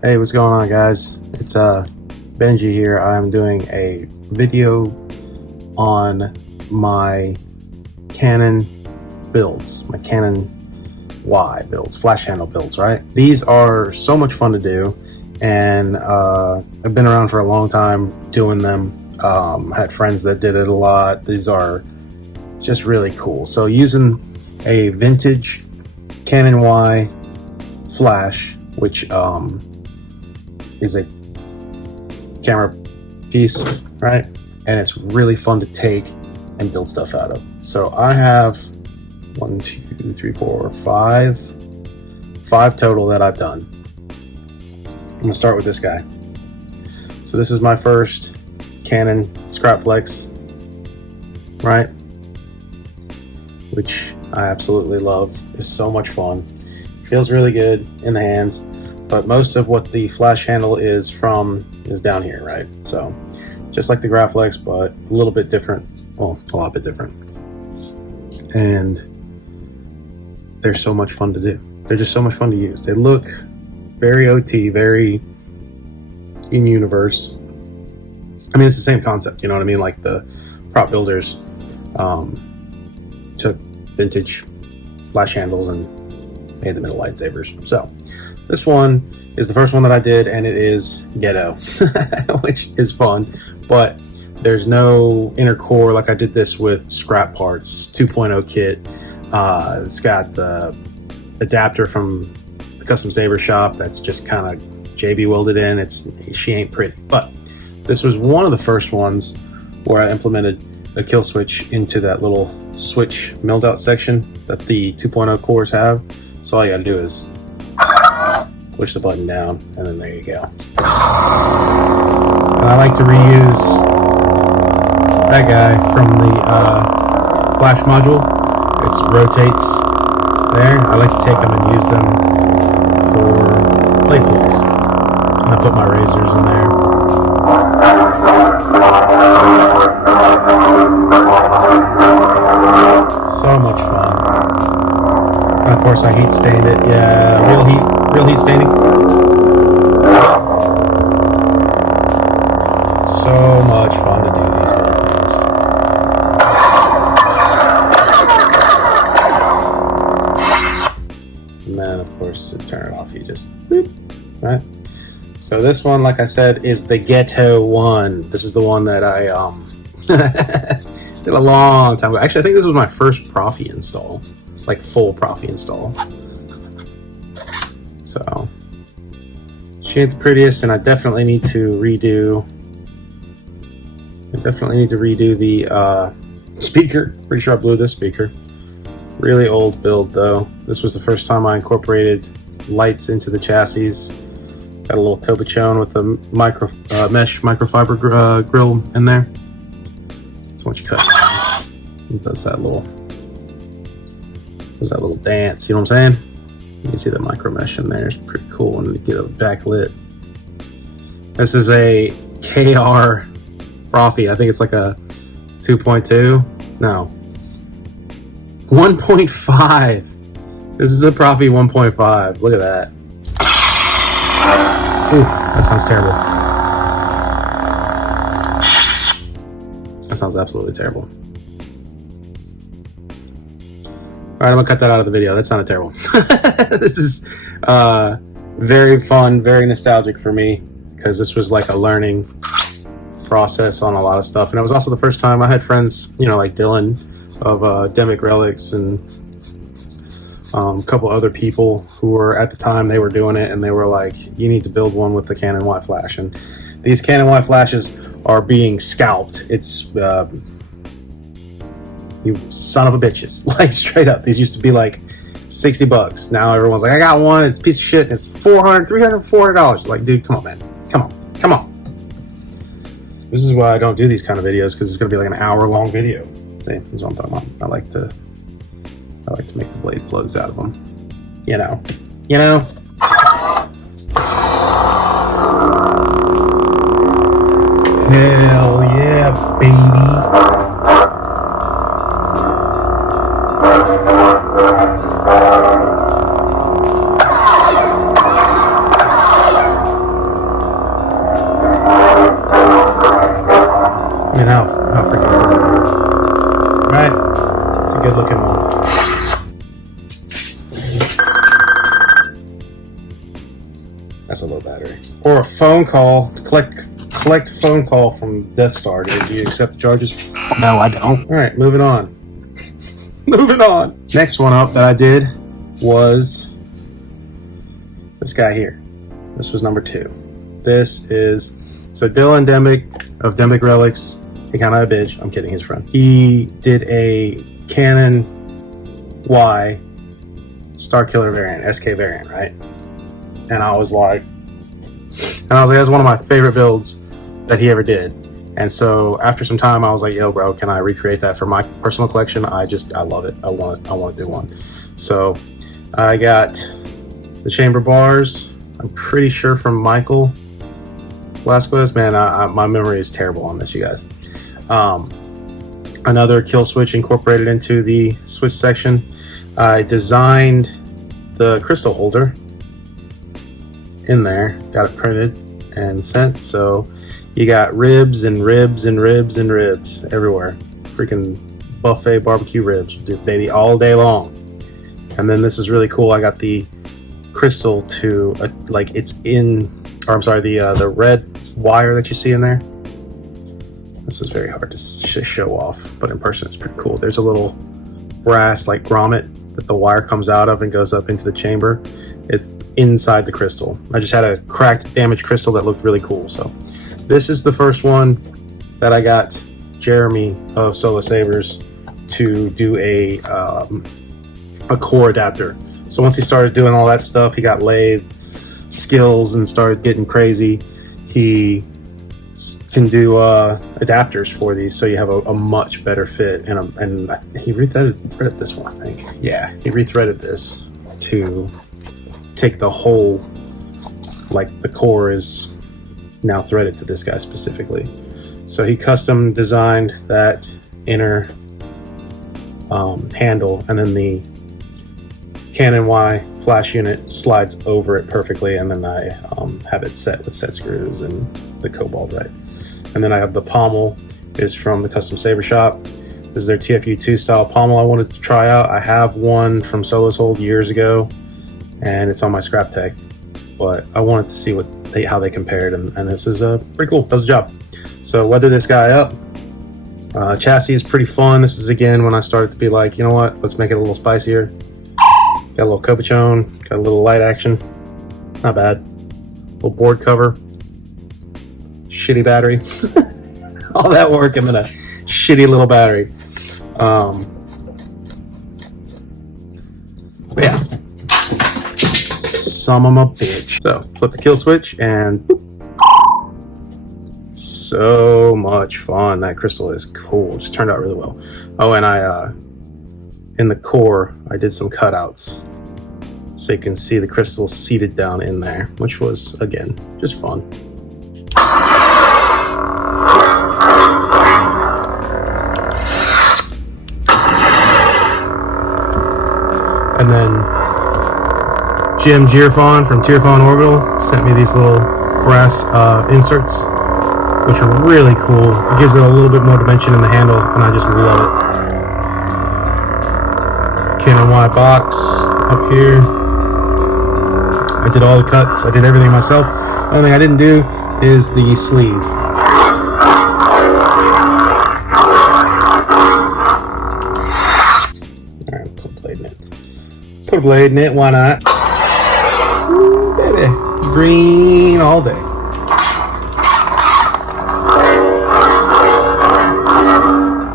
Hey, what's going on, guys? It's Benji here. I'm doing a video on my Canon builds, my Canon Y builds, flash handle builds, right? These are so much fun to do, and I've been around for a long time doing them. Had friends that did it a lot. These are just really cool. So using a vintage Canon Y flash, which is a camera piece, right? And it's really fun to take and build stuff out of. So I have 1, 2, 3, 4, 5 total that I've done. I'm gonna start with this guy. So this is my first Canon Scrap Flex, right? Which I absolutely love. It's so much fun. Feels really good in the hands. But most of what the flash handle is from is down here, right? So just like the Graflex, but a little bit different. Well, a lot bit different. And they're so much fun to do. They're just so much fun to use. They look very OT, very in universe. I mean, it's the same concept, you know what I mean? Like the prop builders took vintage flash handles and made them into lightsabers. So this one is the first one that I did, and it is ghetto, which is fun, but there's no inner core like I did this with Scrap Parts 2.0 kit. It's got the adapter from the Custom Saber shop that's just kind of JB welded in. She ain't pretty, but this was one of the first ones where I implemented a kill switch into that little switch milled out section that the 2.0 cores have. So all you gotta do is push the button down, and then there you go. And I like to reuse that guy from the flash module. It rotates there. I like to take them and use them for blade pulls. And I put my razors in there. So much fun. And of course I heat stained it. Yeah, real heat staining. So much fun to do these little things. And then of course to turn it off you just boop, right? So this one, like I said, is the ghetto one. This is the one that I did a long time ago. Actually, I think this was my first Profi install, like full Profi install. So she ain't the prettiest, and I definitely need to redo the speaker. Pretty sure I blew this speaker. Really old build though. This was the first time I incorporated lights into the chassis. Got a little Cobachone with a mesh microfiber grill in there. So once you cut it does that little dance, you know what I'm saying? You can see the micro mesh in there. It's pretty cool, and you get it backlit. This is a KR Profi. I think it's like a 2.2. No, 1.5. This is a Profi 1.5. Look at that. Ooh, that sounds terrible. That sounds absolutely terrible. Alright, I'm gonna cut that out of the video. That sounded terrible. This is very fun, very nostalgic for me, because this was like a learning process on a lot of stuff. And it was also the first time I had friends, you know, like Dylan of Demic Relics and a couple other people who were at the time, they were doing it, and they were like, you need to build one with the Canon Y flash. And these Canon Y flashes are being scalped. It's you son of a bitches, like straight up. These used to be like $60. Now everyone's like, I got one, it's a piece of shit, and it's $400, $300, $400. Like, dude, come on, man, come on. This is why I don't do these kind of videos, because it's gonna be like an hour-long video. See, this is what I'm talking about. I like to make the blade plugs out of them. You know. Hell yeah, baby. It's a good looking one. That's a low battery. Or a phone call. Collect a phone call from Death Star. Do you accept the charges? No, I don't. Alright, moving on. Moving on. Next one up that I did was this guy here. This was number 2. This is so Dylan Demick of Demick Relics. He kind of a bitch. I'm kidding, his friend. He did a Canon Y Starkiller variant, SK variant, right? And I was like, that's one of my favorite builds that he ever did. And so after some time, I was like, yo, bro, can I recreate that for my personal collection? I love it. I want to do one. So I got the chamber bars. I'm pretty sure from Michael Velasquez. Man, my memory is terrible on this, you guys. Another kill switch incorporated into the switch section. I designed the crystal holder in there, got it printed and sent. So you got ribs and ribs and ribs and ribs everywhere. Freaking buffet barbecue ribs, dude, baby, all day long. And then this is really cool. I got the crystal to like it's in, or I'm sorry, the red wire that you see in there. This is very hard to show off, but in person it's pretty cool. There's a little brass like grommet that the wire comes out of and goes up into the chamber. It's inside the crystal. I just had a cracked, damaged crystal that looked really cool. So this is the first one that I got Jeremy of Solo Sabers to do a core adapter. So once he started doing all that stuff, he got lathe skills and started getting crazy. He can do adapters for these, so you have a much better fit. And he rethreaded this one, I think. Yeah, he rethreaded this to take the whole, like the core is now threaded to this guy specifically. So he custom designed that inner handle, and then the Canon Y flash unit slides over it perfectly, and then I have it set with set screws and the cobalt, right? And then I have the pommel is from the Custom Saber Shop. This is their TFU2 style pommel I wanted to try out. I have one from Solo's Hold years ago, and it's on my scrap tech, but I wanted to see how they compared, and this is pretty cool. Does the job. So weather this guy up. Chassis is pretty fun. This is again when I started to be like, you know what, let's make it a little spicier. Got a little cabochon, got a little light action, not bad. Little board cover, shitty battery, all that work and then a shitty little battery. But yeah, some of my bitch. So flip the kill switch and boop. So much fun. That crystal is cool. It just turned out really well. Oh, and I in the core I did some cutouts so you can see the crystal seated down in there, which was again just fun. And then Jim Girafon from Girafon Orbital sent me these little brass inserts, which are really cool. It gives it a little bit more dimension in the handle, and I just love it. Canon Y box up here. I did all the cuts. I did everything myself. The only thing I didn't do is the sleeve. Alright, put a blade in it. Put a blade in it, why not? Ooh, baby. Green all day.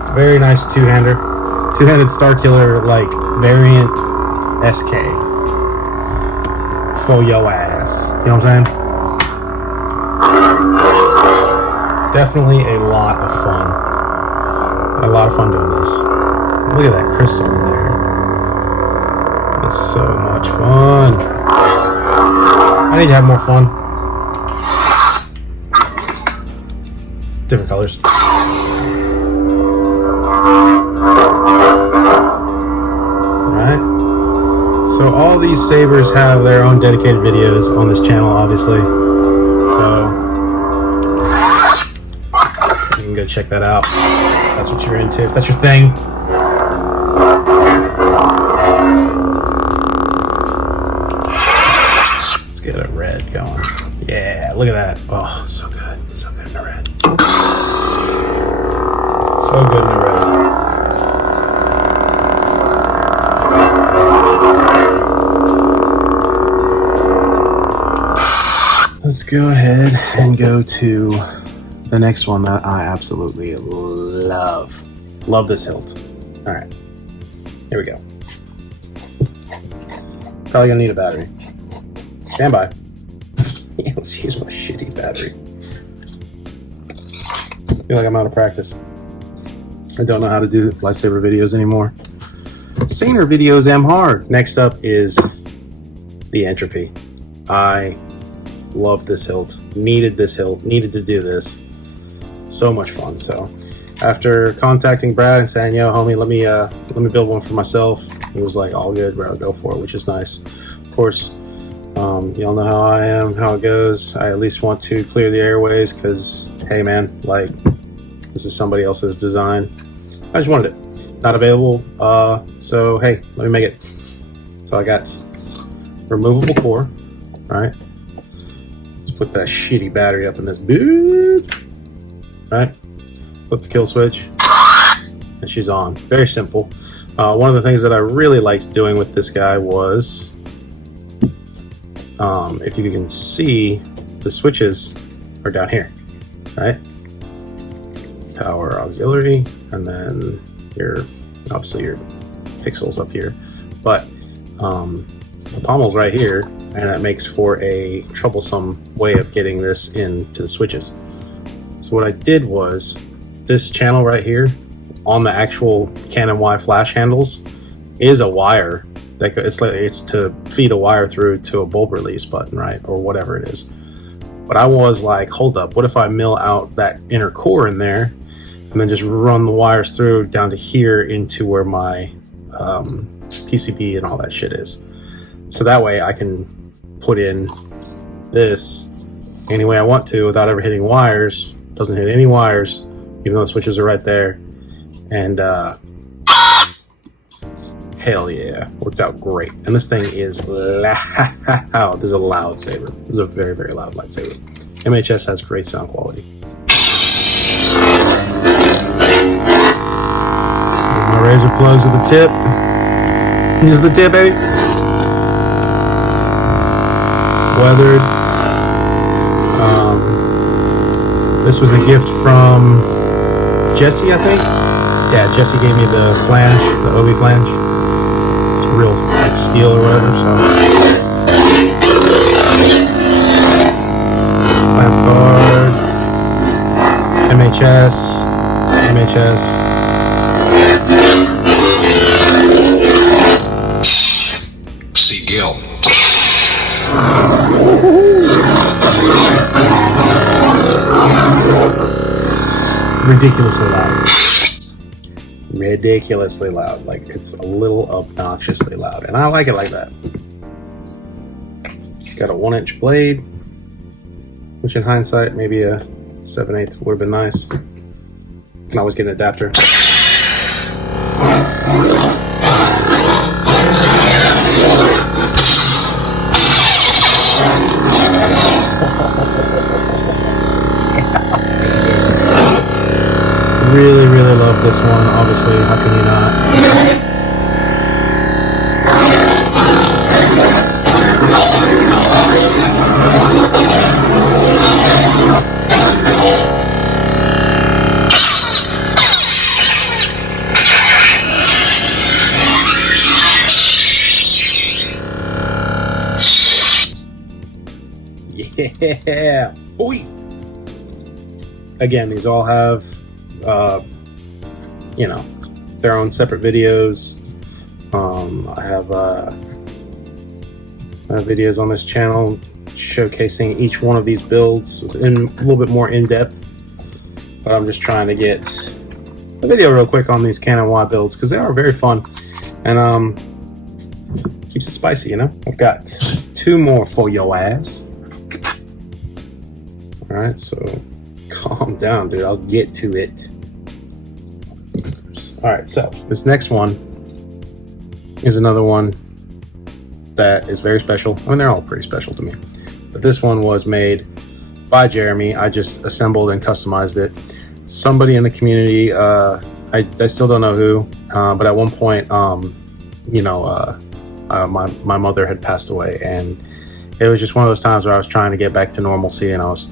It's a very nice two-hander. Two-handed Starkiller, like, variant SK. For your ass. You know what I'm saying? Definitely a lot of fun. A lot of fun doing this. Look at that crystal in there. It's so much fun. I need to have more fun. Different colors. Alright. So all these sabers have their own dedicated videos on this channel, obviously. So you can go check that out. If that's what you're into. If that's your thing. Look at that. Oh, so good. So good in the red. So good in the red. Let's go ahead and go to the next one that I absolutely love. Love this hilt. All right, here we go. Probably gonna need a battery. Stand by. Yeah, let's use my shitty battery. I feel like I'm out of practice. I don't know how to do lightsaber videos anymore. Saner videos am hard. Next up is the entropy. I love this hilt. Needed this hilt. Needed to do this. So much fun. So after contacting Brad and saying, "Yo, homie, let me build one for myself," he was like, "All good, bro. Go for it," which is nice. Of course, y'all know how I am, how it goes. I at least want to clear the airways because, hey, man, like, this is somebody else's design. I just wanted it. Not available. So hey, let me make it. So I got removable core. Right. Let's put that shitty battery up in this boot. Right. Flip the kill switch, and she's on. Very simple. One of the things that I really liked doing with this guy was, if you can see, the switches are down here, right? Power auxiliary, and then obviously your pixels up here, but the pommel's right here, and that makes for a troublesome way of getting this into the switches. So what I did was, this channel right here on the actual Canon Y flash handles is a wire that it's to feed a wire through to a bulb release button, right, or whatever it is. But I was like, hold up, what if I mill out that inner core in there and then just run the wires through down to here into where my PCB and all that shit is. So that way I can put in this any way I want to without ever hitting wires. Doesn't hit any wires, even though the switches are right there. And hell yeah, worked out great. And this thing is loud. This is a loud saber. This is a very, very loud lightsaber. MHS has great sound quality. My razor plugs with the tip. Use the tip, baby. Weathered. This was a gift from Jesse, I think. Yeah, Jesse gave me the flange, the Obi flange. It's real, like, steel or whatever, so. Clamp card. MHS. See Gil. Ridiculously loud. Ridiculously loud. Like, it's a little obnoxiously loud. And I like it like that. It's got a 1-inch blade, which in hindsight, maybe a 7/8 would have been nice. Can always get an adapter. Really, really love this one. Obviously, how can you not? Yeah. Boy. Again, these all have you know, their own separate videos. I have videos on this channel showcasing each one of these builds in a little bit more in depth, but I'm just trying to get a video real quick on these Canon Y builds because they are very fun and keeps it spicy, you know. I've got 2 more for your ass. All right, so calm down, dude. I'll get to it. All right, so this next one is another one that is very special. I mean, they're all pretty special to me, but this one was made by Jeremy. I just assembled and customized it. Somebody in the community, I still don't know who, but at one point, my mother had passed away, and it was just one of those times where I was trying to get back to normalcy, and I was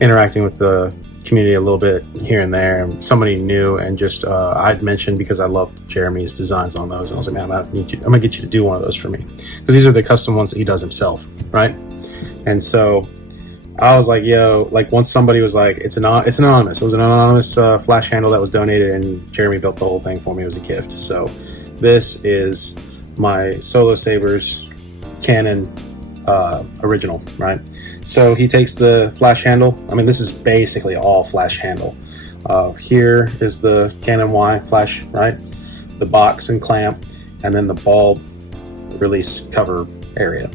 interacting with the community a little bit here and there, and somebody knew, and just I'd mentioned, because I loved Jeremy's designs on those, and I was like, man, I'm gonna get you to do one of those for me, because these are the custom ones that he does himself, right? And so I was like, yo, like, once somebody was like, it's anonymous. It was an anonymous flash handle that was donated, and Jeremy built the whole thing for me. It was a gift. So this is my Solo Sabers Canon original, right? So he takes the flash handle. I mean, this is basically all flash handle. Here is the Canon Y flash, right? The box and clamp, and then the bulb release cover area.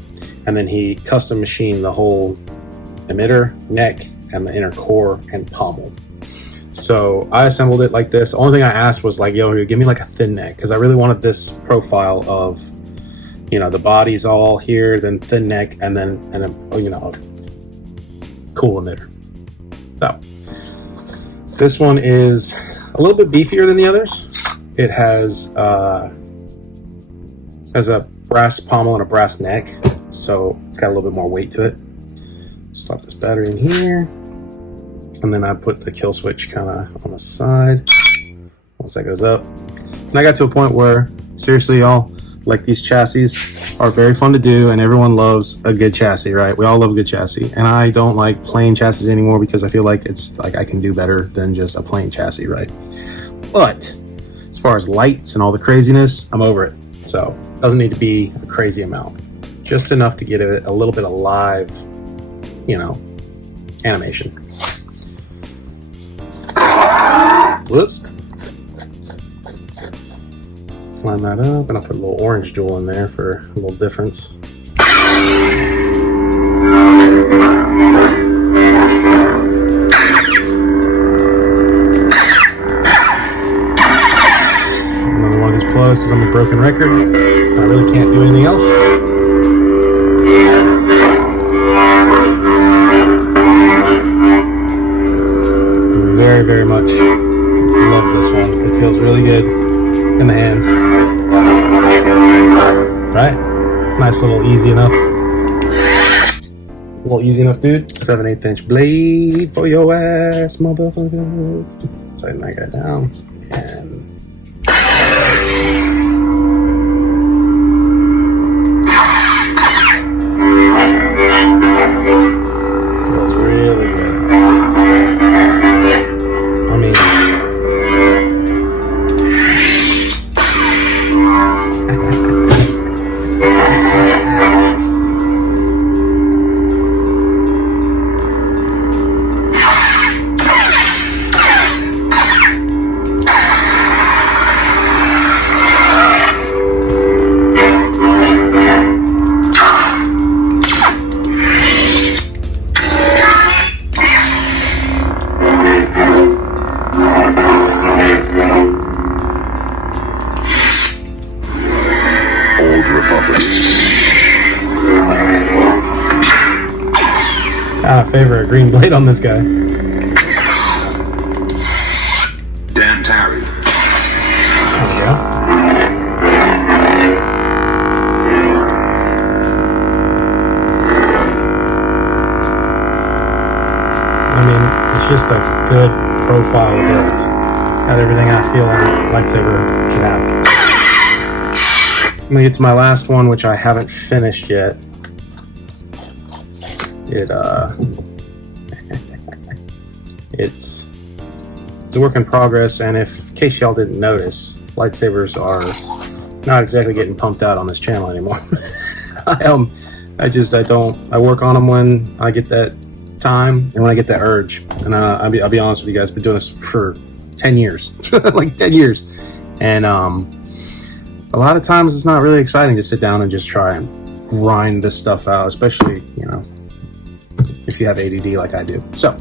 And then he custom machined the whole emitter, neck, and the inner core and pommel. So I assembled it like this. The only thing I asked was like, yo, give me like a thin neck, because I really wanted this profile of, the body's all here, then thin neck, and then a cool emitter. So this one is a little bit beefier than the others. It has a brass pommel and a brass neck, so it's got a little bit more weight to it. Slap this battery in here, and then I put the kill switch kind of on the side once that goes up. And I got to a point where, seriously, y'all, like, these chassis are very fun to do, and everyone loves a good chassis, right? We all love a good chassis, and I don't like plain chassis anymore, because I feel like it's like I can do better than just a plain chassis, right? But as far as lights and all the craziness, I'm over it. So it doesn't need to be a crazy amount, just enough to get a little bit of live, animation. Whoops. Line that up, and I'll put a little orange jewel in there for a little difference. Another one of these plugs, because I'm a broken record. I really can't do anything else. Very, very much love this one. It feels really good in the hands. Right? Nice little easy enough. Little easy enough, dude. 7/8 inch blade for your ass, motherfuckers. So I knock that down. And feels really good. I mean, I favor a green blade on this guy. Dan Tarry. There we go. I mean, it's just a good profile build. Got everything I feel a lightsaber should have. I'm gonna get to my last one, which I haven't finished yet. It's a work in progress, and in case y'all didn't notice, lightsabers are not exactly getting pumped out on this channel anymore. I work on them when I get that time and when I get that urge. And I'll be honest with you guys, I've been doing this for 10 years, like 10 years. And a lot of times it's not really exciting to sit down and just try and grind this stuff out, especially, if you have ADD like I do. So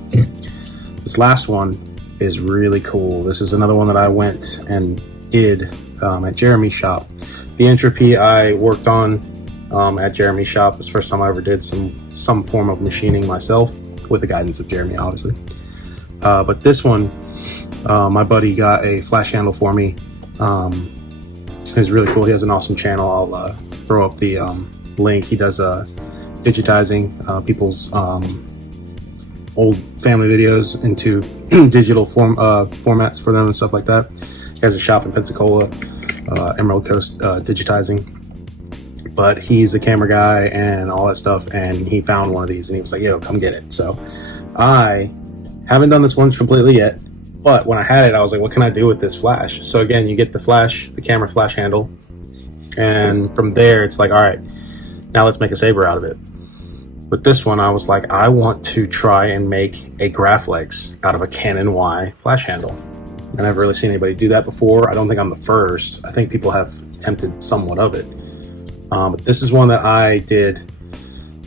this last one is really cool. This is another one that I went and did at Jeremy's shop. The entropy I worked on at Jeremy's shop. It's the first time I ever did some form of machining myself. with the guidance of Jeremy, obviously. But this one, my buddy got a flash handle for me. It's really cool. He has an awesome channel. I'll throw up the link. He does digitizing people's old family videos into digital formats for them and stuff like that. He has a shop in Pensacola, Emerald Coast, digitizing. But he's a camera guy and all that stuff, and he found one of these and he was like, yo, come get it. So I haven't done this one completely yet, but when I had it, I was like, what can I do with this flash? So again, you get the camera flash handle, and from there it's like, all right, now let's make a saber out of it. With this one, I was like, I want to try and make a Graflex out of a Canon Y flash handle. I've never really seen anybody do that before. I don't think I'm the first. I think people have attempted somewhat of it. But this is one that I did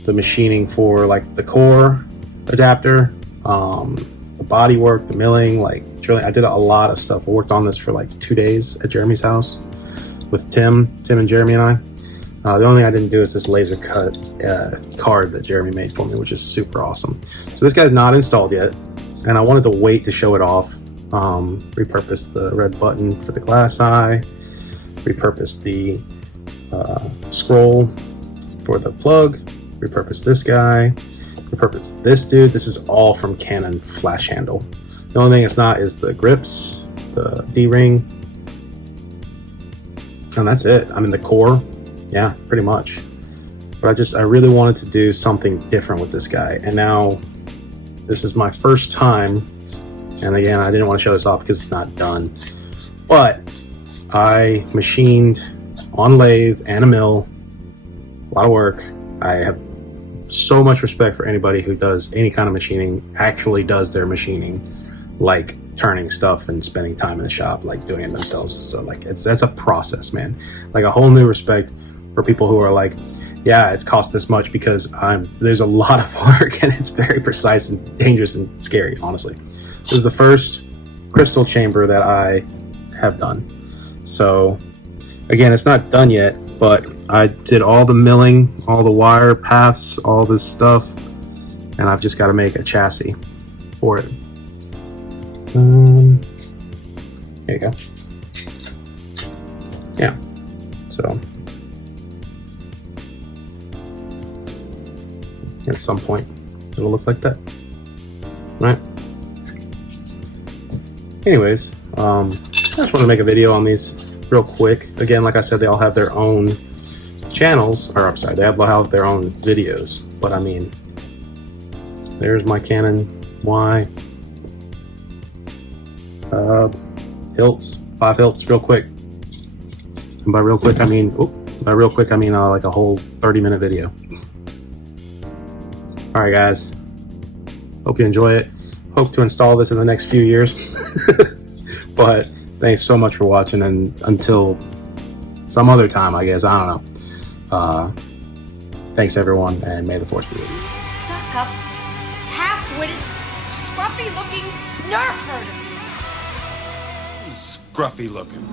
the machining for, like the core adapter, the body work, the milling, like drilling. I did a lot of stuff. I worked on this for like 2 days at Jeremy's house with Tim and Jeremy and I. The only thing I didn't do is this laser cut card that Jeremy made for me, which is super awesome. So this guy's not installed yet, and I wanted to wait to show it off. Repurpose the red button for the glass eye, repurpose the scroll for the plug, repurpose this guy, repurpose this dude. This is all from Canon flash handle. The only thing it's not is the grips, the D-ring, and that's it. I mean, the core, yeah, pretty much. But I really wanted to do something different with this guy, and now this is my first time. And again, I didn't want to show this off because it's not done, but I machined on lathe and a mill, a lot of work. I have so much respect for anybody who does any kind of machining, actually does their machining, like turning stuff and spending time in the shop, like doing it themselves. So like, that's a process, man. Like a whole new respect for people who are like, yeah, it's cost this much because there's a lot of work and it's very precise and dangerous and scary, honestly. This is the first crystal chamber that I have done. So again, it's not done yet, but I did all the milling, all the wire paths, all this stuff, and I've just got to make a chassis for it. There you go. Yeah. So at some point, it'll look like that, right? Anyways, I just want to make a video on these real quick. Again, like I said, they all have their own channels, or I'm sorry, they all have their own videos. But I mean, there's my Canon Y hilts, 5 hilts, real quick. And by real quick, I mean like a whole 30-minute video. All right, guys. Hope you enjoy it. Hope to install this in the next few years. But thanks so much for watching, and until some other time, I guess, I don't know. Thanks everyone, and may the force be with you. Stuck up, half-witted, scruffy-looking nerf herder. Scruffy looking.